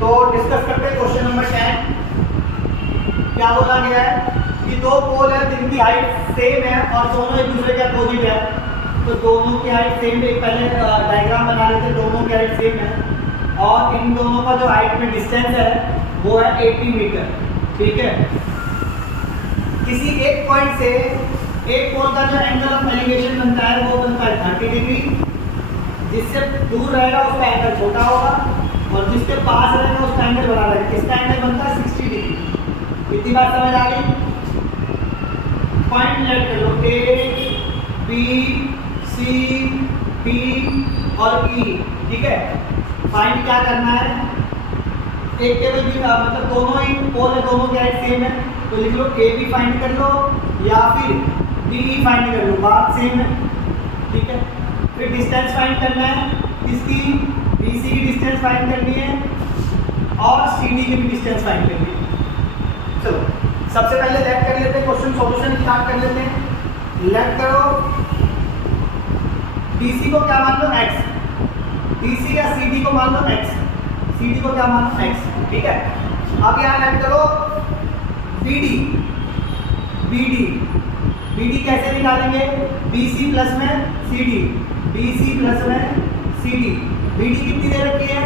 तो डिस्कस करते हैं क्वेश्चन नंबर 10। क्या बोला गया है कि दो पोल है जिनकी हाइट सेम है और दोनों एक दूसरे के अपोजिट है। तो दोनों की हाइट सेम है, पहले डायग्राम बना लेते हैं। दोनों की हाइट सेम है और इन दोनों का जो हाइट में डिस्टेंस है वो है 80 मीटर। ठीक है, किसी एक पॉइंट से एक पोल का जो एंगल ऑफ एलिवेशन बनता है वो बनता है 30 डिग्री। जिससे दूर रहेगा उसका एंगल छोटा होगा और जिसके पास रहेगा उसका एंगल बड़ा रहेगा। किसका एंगल बनता है 60 डिग्री। इतनी बात समझ आ गई। पॉइंट लेट कर लो ए बी सी डी और ई। ठीक है, फाइंड क्या करना है, एक टेबल भी मतलब दोनों ही पोल है, दोनों की हाइट सेम है तो लिख लो ए बी फाइंड कर लो या फिर डी ई फाइंड कर लो, बात सेम है। ठीक है, फिर डिस्टेंस फाइंड करना है, इसकी बी सी की डिस्टेंस फाइंड करनी है और सी डी की भी डिस्टेंस फाइंड करनी है। चलो सबसे पहले लेट कर लेते हैं, क्वेश्चन सॉल्यूशन स्टार्ट कर लेते हैं। लेट करो, BC को क्या मान लो x, BC या CD को मान लो x, CD को क्या मान लो x। ठीक है, अब यहाँ लेट करो BD, BD कैसे निकालेंगे, BC प्लस में CD, BC प्लस में CD। BD कितनी दे रखी है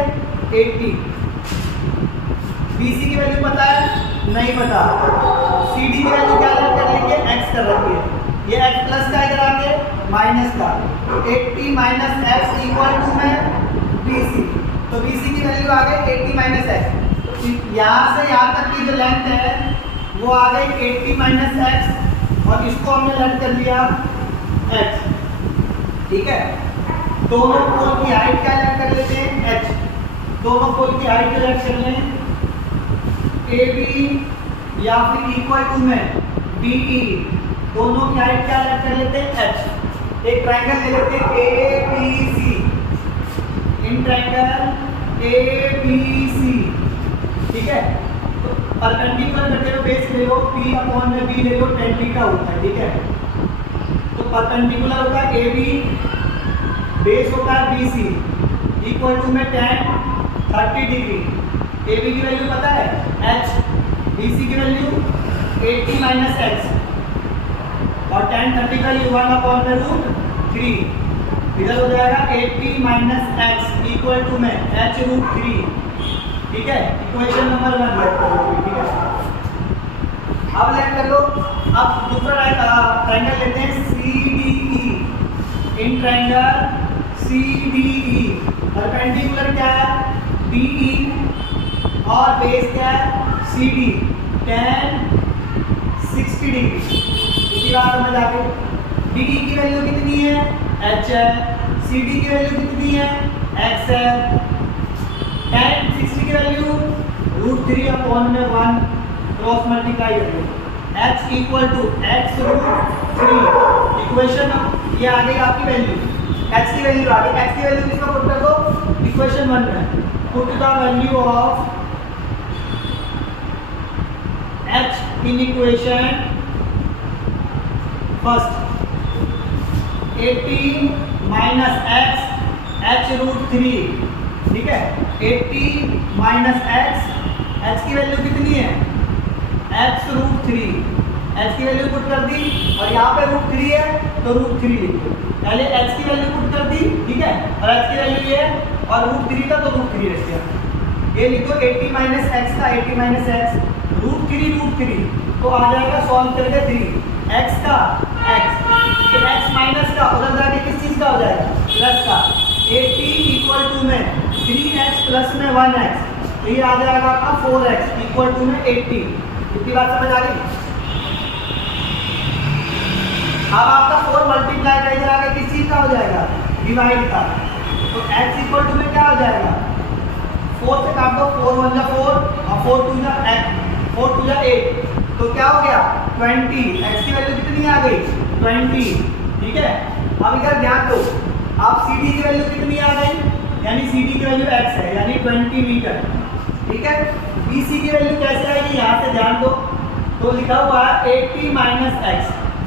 80, BC की वैल्यू पता है नहीं पता, CD की वैल्यू क्या कर लेंगे x कर रखी है, ये x प्लस का इधर आके माइनस का 80 माइनस x इक्वल टू में BC। तो BC की वैल्यू आ गई 80 माइनस x। तो यहाँ से यहाँ तक की जो लेंथ है वो आ गई 80 माइनस x और इसको हमने लेट कर दिया h। ठीक है, दोनों पोल की हाइट क्या लेट कर लेते हैं h। दोनों पोल की हाइट लेट कर लें AB या फिर इक्वल टू में BE। दोनों की हाइट क्या लेट कर लेते हैं h। एक ट्रायंगल ले लेते हैं ABC, इन ट्रायंगल ABC। ठीक है, तो परपेंडिकुलर करते हुए बेस ले लो, P अपॉन में B ले लो, tan थीटा होता है। ठीक है, तो परपेंडिकुलर होता है AB, बेस होता है BC, इक्वल टू में tan 30 डिग्री। AB की वैल्यू पता है h, BC की वैल्यू 80 माइनस x और tan 30 का ये 1/√3 इधर हो जाएगा 80 माइनस x इक्वल टू में h√3। ठीक है, इक्वेशन नंबर 1 लेट कर लो। ठीक है, अब लेट कर लो, अब दूसरा ट्रायंगल लेते हैं CDE, in triangle CDE perpendicular क्या है BE और बेस क्या है CD, tan 60 डिग्री। इसी बात समझ आ गई। BE की वैल्यू कितनी है h है, CD की वैल्यू कितनी है x है, tan 60 की वैल्यू √3 अपॉन में 1 क्रॉस मल्टीप्लाई करेंगे, h equal to x√3। Equation ये आ गई आपकी वैल्यू, x की वैल्यू आ गई। x की वैल्यू किसमें पुट कर दो, इक्वेशन 1 में put the value of h in equation first. 80 minus x h√3। ठीक है, 80 माइनस x, h की वैल्यू कितनी है h√3, h की वैल्यू पुट कर दी और यहाँ पे √3 है तो √3 लिखो। पहले h की वैल्यू पुट कर दी, ठीक है, और h की वैल्यू ये है और √3 था तो √3 रख दिया। ये लिखो 80 माइनस x का 80 माइनस x √3 तो आ जाएगा सॉल्व करके 3 x का x, तो x माइनस का उधर जाके किस चीज का हो जाएगा प्लस का। 80 इक्वल टू में 3x प्लस में 1x, तो ये आ जाएगा आपका 4x इक्वल टू में 80। इतनी बात समझ आ गई। अब आपका 4 मल्टीप्लाई का इधर आगे किस चीज का हो जाएगा डिवाइड का, तो x इक्वल टू में क्या हो जाएगा 4 से काट दो, 4 1 जा 4 और 4 2 जा 8, तो क्या हो गया 20। x की वैल्यू कितनी आ गई 20। ठीक है, अब इधर ध्यान दो, आप CD की वैल्यू कितनी आ गई, यानी CD की वैल्यू x है यानी 20 मीटर। ठीक है, BC की वैल्यू कैसे आएगी यहाँ से ध्यान दो, तो लिखा हुआ है 80 माइनस x।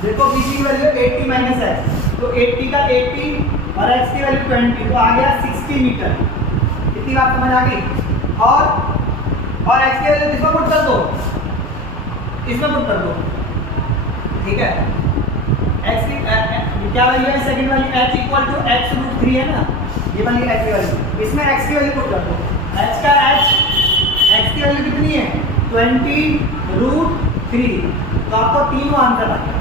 देखो BC की वैल्यू 80 माइनस x, तो 80 का 80 और x की वैल्यू 20 तो आ गया 60 मीटर। इतनी बात समझ आ गई। और की वैल्यू इसमें पुट कर दो, इसमें पुट कर दो, ठीक है। x की क्या वैल्यू है सेकंड वाली, h इक्वल टू x√3 है ना, ये वाली h की वैल्यू, इसमें x की वैल्यू पुट कर दो। x की वैल्यू कितनी है 20√3, तो आपको 3 आंसर आएगा।